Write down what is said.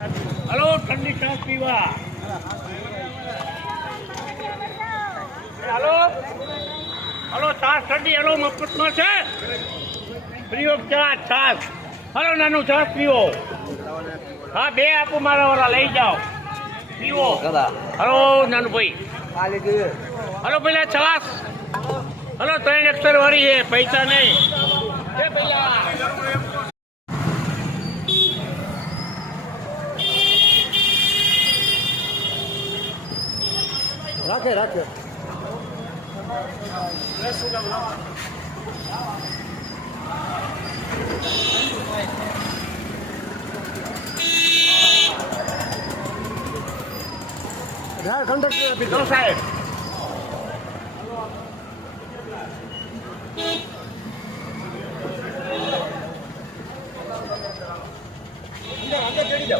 Hello, ઠંડી છાશ પીવા. હલો? હલો છાશ ઠંડી, હલો મફતમાં છે? ફ્રી ઓફ ચાર્જ છાશ હલો, નાનું છાશ પીવો. હા, બે આપો મારા વાળા, લઈ જાઓ. પીવો. હલો નાનું ભાઈ હલો, પેલા છાશ. હલો, ત્રણ અક્ષર વાળી છે, પૈસા નહીં. રાખે રાખે ના કંડક્ટર આપી દો સાહેબ અંદર અંદર ચડી જાઓ